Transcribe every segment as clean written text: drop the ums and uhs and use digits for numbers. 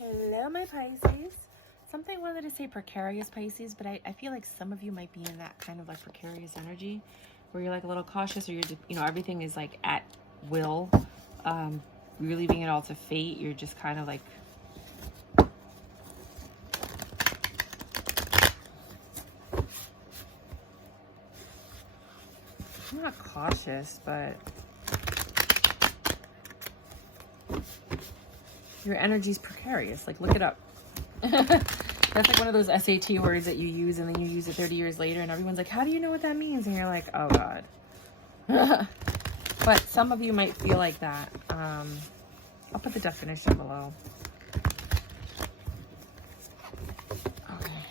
Hello, my Pisces. Something I wanted to say precarious Pisces, but I feel like some of you might be in that kind of like precarious energy where you're like a little cautious, or you're just, everything is like at will. You're leaving it all to fate. You're just kind of like, I'm not cautious, but your energy's precarious. Like, look it up. That's like one of those SAT words that you use and then you use it 30 years later and everyone's like, how do you know what that means? And you're like, oh God. But some of you might feel like that. I'll put the definition below. Okay.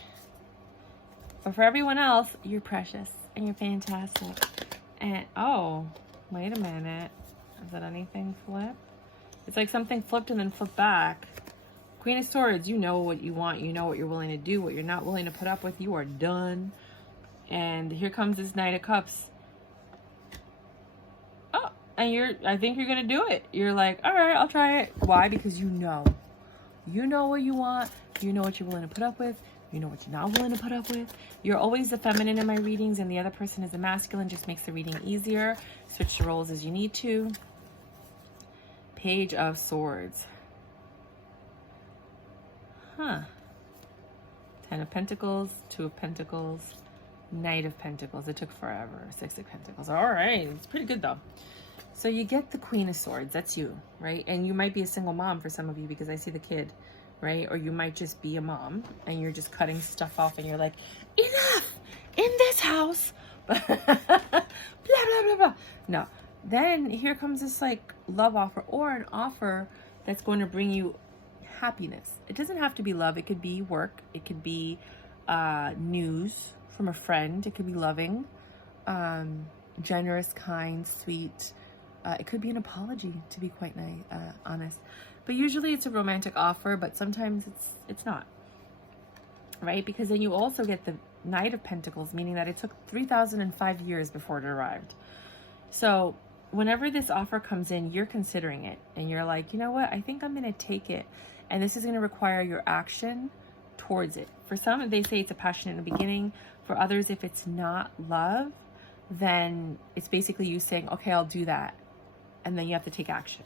So for everyone else, you're precious and you're fantastic. And, oh, wait a minute. Is that anything flip? It's like something flipped and then flipped back. Queen of Swords, you know what you want. You know what you're willing to do. What you're not willing to put up with, you are done. And here comes this Knight of Cups. Oh, and I think you're going to do it. You're like, all right, I'll try it. Why? Because you know. You know what you want. You know what you're willing to put up with. You know what you're not willing to put up with. You're always the feminine in my readings and the other person is the masculine. Just makes the reading easier. Switch the roles as you need to. Page of Swords. Huh. 10 of Pentacles, 2 of Pentacles, Knight of Pentacles. It took forever. 6 of Pentacles. All right. It's pretty good though. So you get the Queen of Swords. That's you, right? And you might be a single mom for some of you because I see the kid, right? Or you might just be a mom and you're just cutting stuff off and you're like, enough in this house. Blah, blah, blah, blah. No. Then here comes this like love offer or an offer that's going to bring you happiness. It doesn't have to be love. It could be work. It could be news from a friend. It could be loving, generous, kind, sweet. It could be an apology, to be quite honest. But usually it's a romantic offer, but sometimes it's not, right? Because then you also get the Knight of Pentacles, meaning that it took 3,005 years before it arrived. So whenever this offer comes in, you're considering it and you're like, you know what? I think I'm going to take it. And this is going to require your action towards it. For some, they say it's a passion in the beginning. For others, if it's not love, then it's basically you saying, okay, I'll do that. And then you have to take action,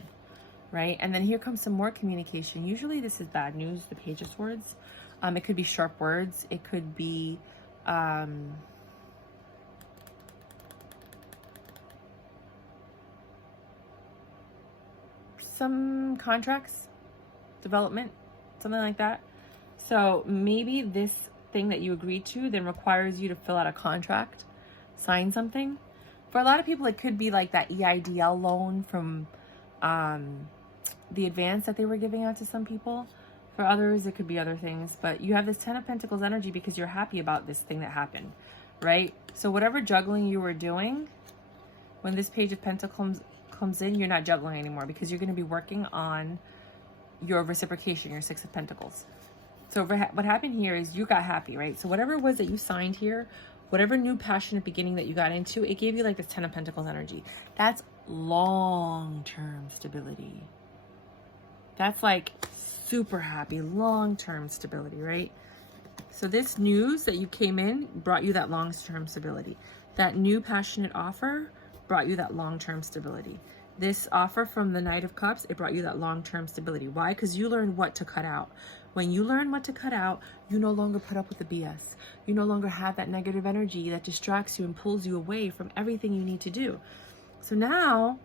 right? And then here comes some more communication. Usually this is bad news, the Page of Swords. It could be sharp words. It could be some contracts, development, something like that. So maybe this thing that you agreed to then requires you to fill out a contract, sign something. For a lot of people, it could be like that EIDL loan from the advance that they were giving out to some people. For others, it could be other things. But you have this 10 of Pentacles energy because you're happy about this thing that happened, right? So whatever juggling you were doing, when this Page of Pentacles comes in, you're not juggling anymore because you're going to be working on your reciprocation, your 6 of Pentacles. So what happened here is you got happy, right? So whatever it was that you signed here, whatever new passionate beginning that you got into, it gave you like this 10 of Pentacles energy. That's long-term stability. That's like super happy, long-term stability, right? So this news that you came in brought you that long-term stability. That new passionate offer brought you that long-term stability. This offer from the Knight of Cups, it brought you that long-term stability. Why? Because you learned what to cut out. When you learn what to cut out, you no longer put up with the BS. You no longer have that negative energy that distracts you and pulls you away from everything you need to do. So now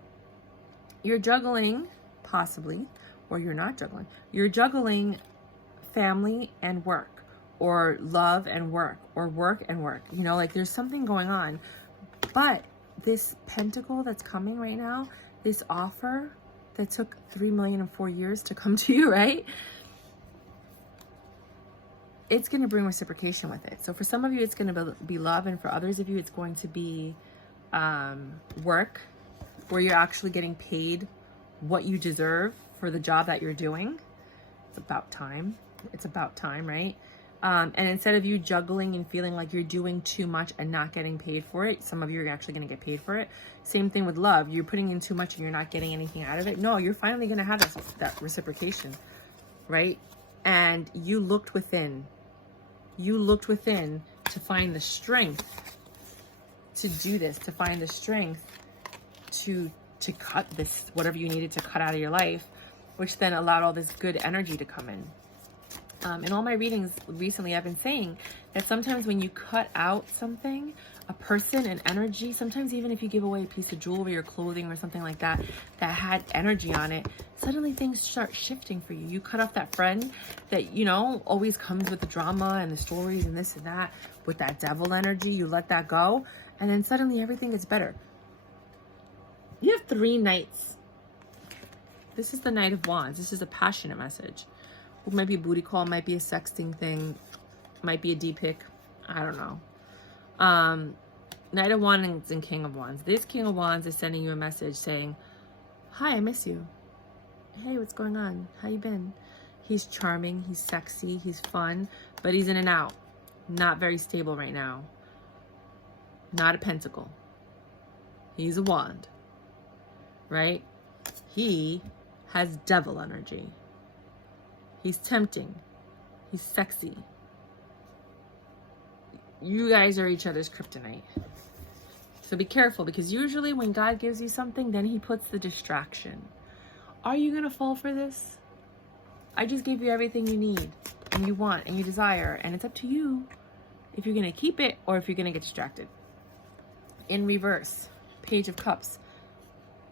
you're juggling, possibly, or you're not juggling. You're juggling family and work, or love and work, or work and work. You know, like there's something going on. But this pentacle that's coming right now, this offer that took 3,000,004 years to come to you, right? It's going to bring reciprocation with it. So for some of you, it's going to be love. And for others of you, it's going to be work where you're actually getting paid what you deserve for the job that you're doing. It's about time. It's about time, right? And instead of you juggling and feeling like you're doing too much and not getting paid for it, some of you are actually going to get paid for it. Same thing with love. You're putting in too much and you're not getting anything out of it. No, you're finally going to have that reciprocation, right? and you looked within. You looked within to find the strength to do this, to find the strength to cut this, whatever you needed to cut out of your life, which then allowed all this good energy to come in. In all my readings recently, I've been saying that sometimes when you cut out something, a person, an energy, sometimes even if you give away a piece of jewelry or clothing or something like that, that had energy on it, suddenly things start shifting for you. You cut off that friend that, you know, always comes with the drama and the stories and this and that, with that devil energy, you let that go, and then suddenly everything gets better. You have 3 knights. This is the Knight of Wands. This is a passionate message. It might be a booty call, might be a sexting thing, might be a D-pick. I don't know. Knight of Wands and King of Wands. This King of Wands is sending you a message saying, hi, I miss you. Hey, what's going on? How you been? He's charming, he's sexy, he's fun, but he's in and out. Not very stable right now. Not a pentacle. He's a wand. Right? He has devil energy. He's tempting. He's sexy. You guys are each other's kryptonite. So be careful, because usually when God gives you something, then he puts the distraction. Are you going to fall for this? I just gave you everything you need and you want and you desire, and it's up to you if you're going to keep it or if you're going to get distracted. In reverse, Page of Cups,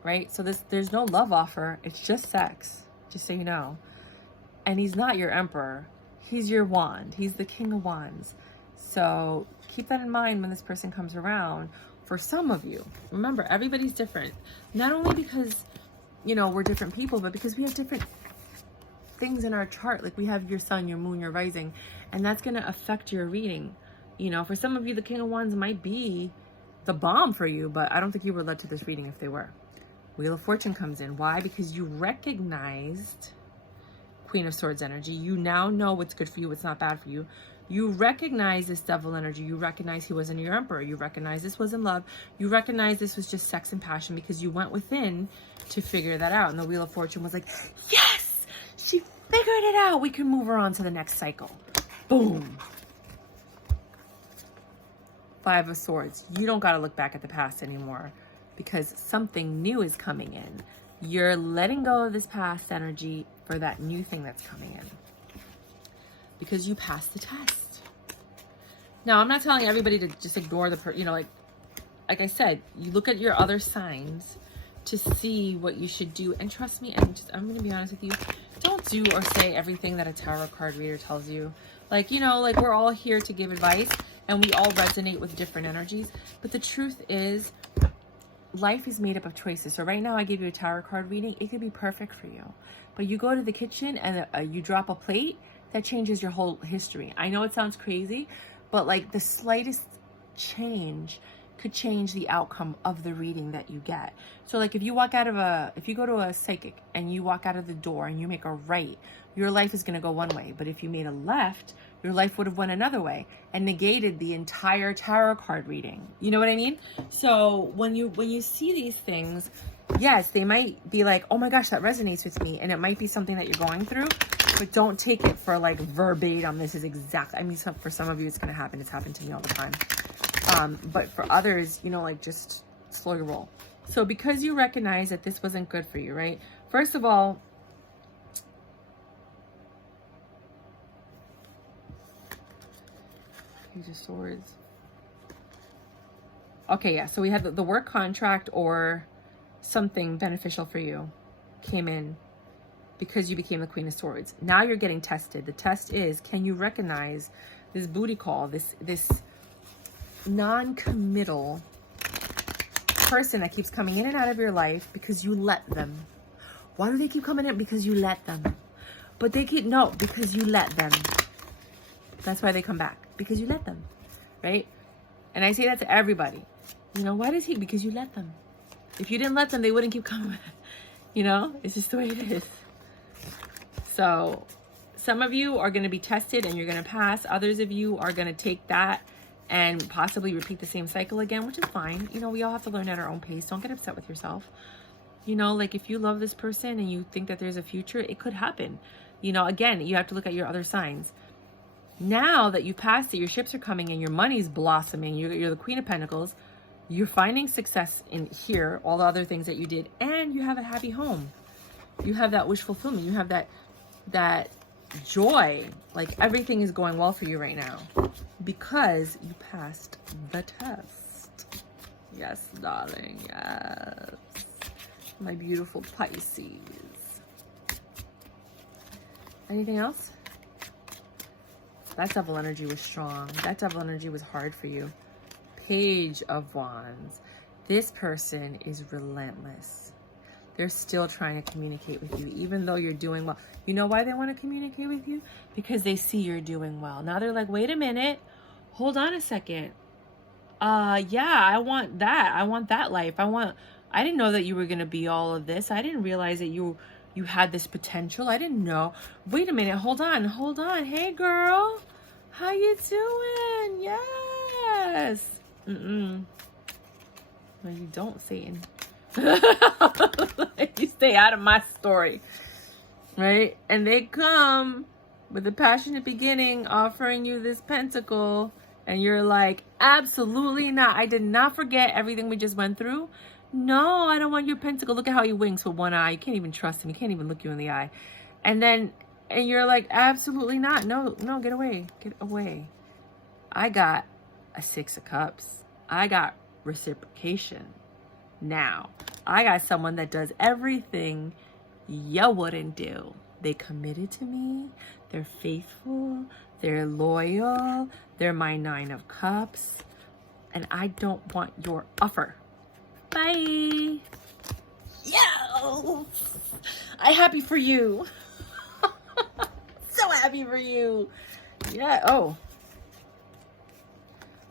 right? So there's no love offer. It's just sex, just so you know. And he's not your emperor. He's your wand. He's the King of Wands. So keep that in mind when this person comes around. For some of you, remember, everybody's different. Not only because, you know, we're different people, but because we have different things in our chart. Like we have your sun, your moon, your rising, and that's going to affect your reading. You know, for some of you, the King of Wands might be the bomb for you, but I don't think you were led to this reading if they were. Wheel of Fortune comes in. Why? Because you recognized Queen of Swords energy. You now know what's good for you, what's not bad for you. You recognize this devil energy. You recognize he wasn't your emperor. You recognize this wasn't love. You recognize this was just sex and passion, because you went within to figure that out. And the Wheel of Fortune was like, yes, she figured it out. We can move her on to the next cycle. Boom. 5 of Swords. You don't got to look back at the past anymore, because something new is coming in. You're letting go of this past energy for that new thing that's coming in, because you passed the test. Now, I'm not telling everybody to just ignore the, you know, like I said, you look at your other signs to see what you should do. And trust me, and I'm going to be honest with you, don't do or say everything that a tarot card reader tells you. Like, you know, like we're all here to give advice and we all resonate with different energies. But the truth is, life is made up of choices. So right now I give you a tarot card reading. It could be perfect for you. But you go to the kitchen and you drop a plate, that changes your whole history. I know it sounds crazy, but like the slightest change could change the outcome of the reading that you get. So like if you go to a psychic and you walk out of the door and you make a right, your life is going to go one way. But if you made a left, your life would have went another way and negated the entire tarot card reading. You know what I mean? So when you see these things, yes, they might be like, oh my gosh, that resonates with me. And it might be something that you're going through, but don't take it for like verbatim. This is exact. I mean, for some of you, it's going to happen. It's happened to me all the time. But for others, you know, like just slow your roll. So because you recognize that this wasn't good for you, right? First of all, Page of Swords. Okay, yeah. So we had the work contract or something beneficial for you came in because you became the Queen of Swords. Now you're getting tested. The test is, can you recognize this booty call, this non-committal person that keeps coming in and out of your life because you let them? Why do they keep coming in? Because you let them. But they keep, no, because you let them. That's why they come back, because you let them, right? And I say that to everybody. You know, why does he? Because you let them. If you didn't let them, they wouldn't keep coming back. You know, it's just the way it is. So some of you are going to be tested and you're going to pass. Others of you are going to take that and possibly repeat the same cycle again, which is fine. You know, we all have to learn at our own pace. Don't get upset with yourself. You know, like if you love this person and you think that there's a future, it could happen. You know, again, you have to look at your other signs. Now that you passed it, your ships are coming in, your money's blossoming, you're the Queen of Pentacles, you're finding success in here, all the other things that you did, and you have a happy home. You have that wish fulfillment. You have that joy. Like everything is going well for you right now because you passed the test. Yes, darling. Yes. My beautiful Pisces. Anything else? That devil energy was strong. That devil energy was hard for you. Page of Wands. This person is relentless. They're still trying to communicate with you, even though you're doing well. You know why they want to communicate with you? Because they see you're doing well. Now they're like, wait a minute. Hold on a second. Yeah, I want that. I want that life. I didn't know that you were going to be all of this. I didn't realize that you had this potential. I didn't know. Wait a minute. Hold on. Hey, girl. How you doing? Yes. No, you don't, Satan. You stay out of my story. Right? And they come with a passionate beginning offering you this pentacle. And you're like, absolutely not. I did not forget everything we just went through. No, I don't want your pentacle. Look at how he winks with one eye. You can't even trust him. He can't even look you in the eye. And you're like, absolutely not. No, get away. Get away. I got a 6 of Cups. I got reciprocation. Now, I got someone that does everything you wouldn't do. They committed to me. They're faithful. They're loyal. They're my 9 of Cups. And I don't want your offer. Bye. Yo! I'm happy for you. So happy for you. Yeah. Oh.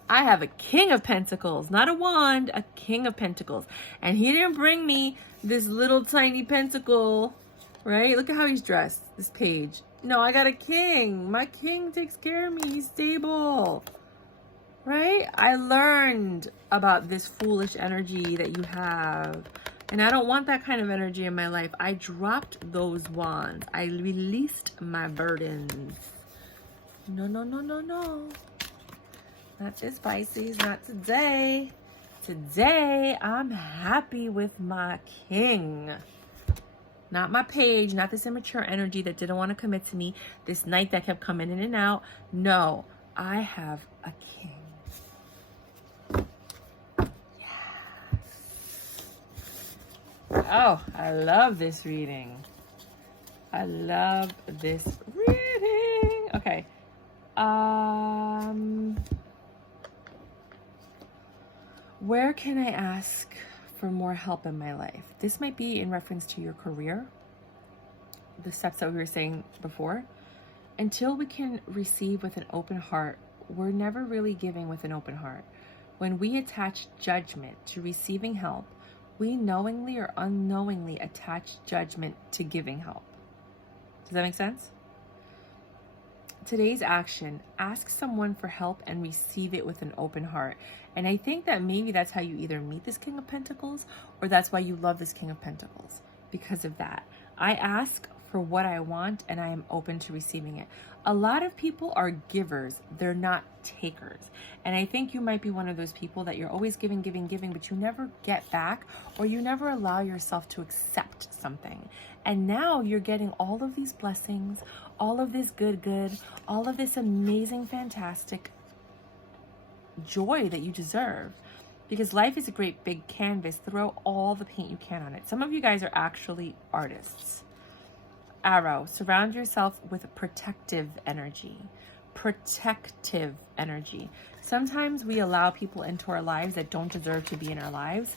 I have a King of Pentacles, not a wand, a King of Pentacles. And he didn't bring me this little tiny pentacle, right? Look at how he's dressed, this page. No, I got a king. My king takes care of me. He's stable, right? I learned about this foolish energy that you have. And I don't want that kind of energy in my life. I dropped those wands. I released my burdens. No. Not this, Pisces, not today. Today, I'm happy with my king. Not my page, not this immature energy that didn't want to commit to me. This knight that kept coming in and out. No, I have a king. Yes. Oh, I love this reading. I love this reading. Okay. Where can I ask for more help in my life? This might be in reference to your career, the steps that we were saying before. Until we can receive with an open heart, we're never really giving with an open heart. When we attach judgment to receiving help, we knowingly or unknowingly attach judgment to giving help. Does that make sense? Today's action, ask someone for help and receive it with an open heart. And I think that maybe that's how you either meet this King of Pentacles or that's why you love this King of Pentacles, because of that. I ask for what I want and I am open to receiving it. A lot of people are givers. They're not takers. And I think you might be one of those people that you're always giving, but you never get back, or you never allow yourself to accept something. And now you're getting all of these blessings, all of this good, all of this amazing, fantastic joy that you deserve. Because life is a great big canvas. Throw all the paint you can on it. Some of you guys are actually artists. Arrow, surround yourself with protective energy. Protective energy. Sometimes we allow people into our lives that don't deserve to be in our lives.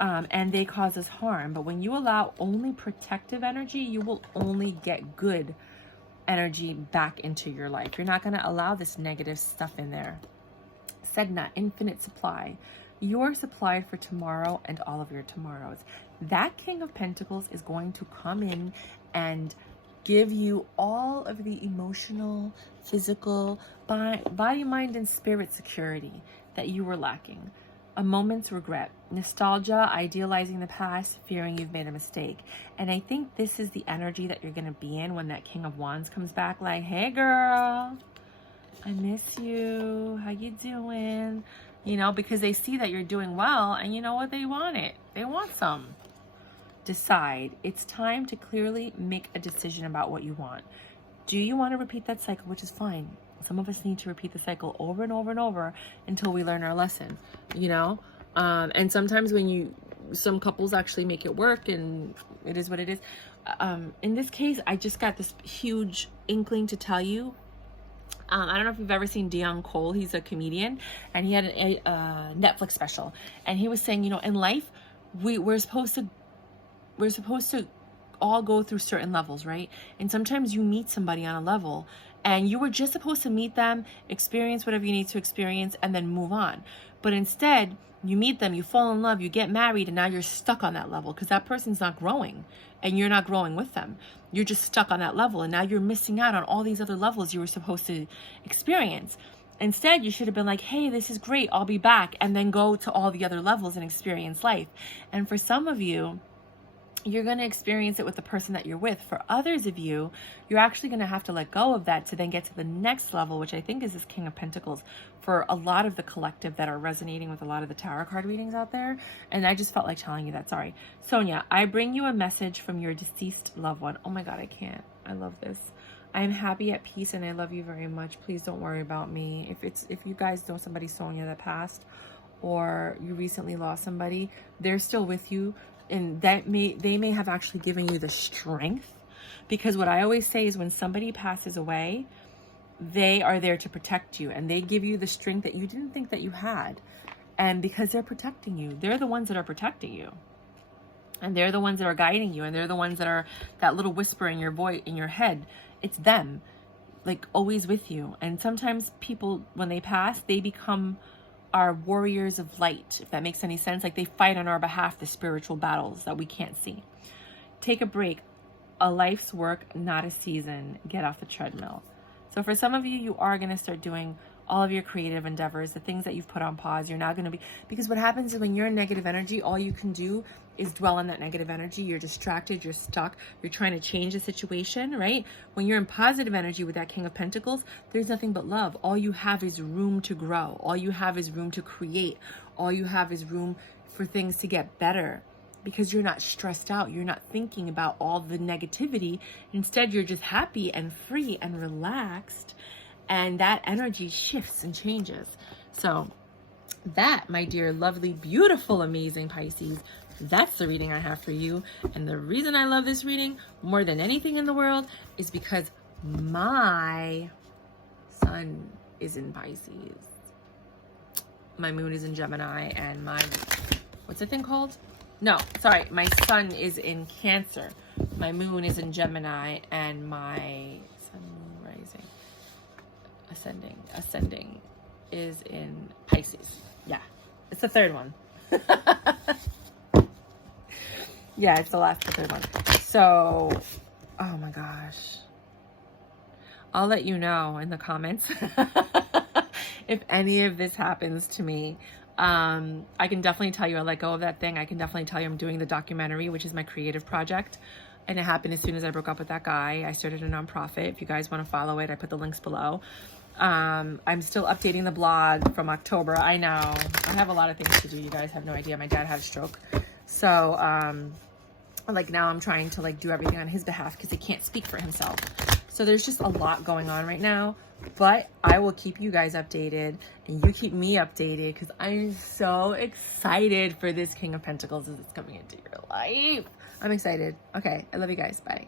And they cause us harm. But when you allow only protective energy, you will only get good energy back into your life. You're not going to allow this negative stuff in there. Sedna, infinite supply. You're supplied for tomorrow and all of your tomorrows. That King of Pentacles is going to come in and give you all of the emotional, physical, body, mind, and spirit security that you were lacking. a moment's regret, nostalgia, idealizing the past, fearing you've made a mistake. And I think this is the energy that you're going to be in when that King of Wands comes back, like, hey girl, I miss you, how you doing? You know, because they see that you're doing well, and you know what, they want it. They want some. Decide. It's time to clearly make a decision about what you want. Do you want to repeat that cycle, which is fine. Some of us need to repeat the cycle over and over and over until we learn our lesson, you know? And sometimes when some couples actually make it work, and it is what it is. In this case, I just got this huge inkling to tell you. I don't know if you've ever seen Dion Cole. He's a comedian, and he had a Netflix special. And he was saying, you know, in life, we're supposed to all go through certain levels, right? And sometimes you meet somebody on a level, and you were just supposed to meet them, experience whatever you need to experience, and then move on. But instead, you meet them, you fall in love, you get married, and now you're stuck on that level because that person's not growing, and you're not growing with them. You're just stuck on that level, and now you're missing out on all these other levels you were supposed to experience. Instead, you should have been like, hey, this is great, I'll be back, and then go to all the other levels and experience life. And for some of you, you're going to experience it with the person that you're with. For others of you, you're actually going to have to let go of that to then get to the next level, which I think is this King of Pentacles for a lot of the collective that are resonating with a lot of the tarot card readings out there. And I just felt like telling you that. Sorry. Sonia, I bring you a message from your deceased loved one. Oh my God, I can't. I love this. I am happy, at peace, and I love you very much. Please don't worry about me. If you guys know somebody, Sonia, that passed, or you recently lost somebody, they're still with you. And they may have actually given you the strength, because what I always say is when somebody passes away, they are there to protect you, and they give you the strength that you didn't think that you had. And because they're protecting you, they're the ones that are protecting you, and they're the ones that are guiding you, and they're the ones that are that little whisper in your voice, in your head. It's them, like, always with you. And sometimes people, when they pass, they become are warriors of light, if that makes any sense. Like, they fight on our behalf the spiritual battles that we can't see. Take a break. A life's work, not a season. Get off the treadmill. So for some of you, you are going to start doing all of your creative endeavors, the things that you've put on pause. You're not going to be, because what happens is when you're in negative energy, all you can do is dwell on that negative energy. You're distracted, you're stuck, you're trying to change the situation, right? When you're in positive energy with that King of Pentacles, there's nothing but love. All you have is room to grow. All you have is room to create. All you have is room for things to get better, because you're not stressed out. You're not thinking about all the negativity. Instead, you're just happy and free and relaxed. And that energy shifts and changes. So that, my dear, lovely, beautiful, amazing Pisces, that's the reading I have for you. And the reason I love this reading more than anything in the world is because my sun is in Pisces. My moon is in Gemini, and my, what's the thing called? No, sorry, my sun is in Cancer. My moon is in Gemini, and my sun, moon, rising, ascending is in Pisces. Yeah, it's the third one. Yeah, it's the third one. So, oh my gosh. I'll let you know in the comments if any of this happens to me. I can definitely tell you I let go of that thing. I can definitely tell you I'm doing the documentary, which is my creative project. And it happened as soon as I broke up with that guy. I started a nonprofit. If you guys want to follow it, I put the links below. I'm still updating the blog from October. I know. I have a lot of things to do. You guys have no idea. My dad had a stroke. So, like, now I'm trying to, like, do everything on his behalf because he can't speak for himself. So there's just a lot going on right now. But I will keep you guys updated, and you keep me updated, because I'm so excited for this King of Pentacles as it's coming into your life. I'm excited. Okay, I love you guys. Bye.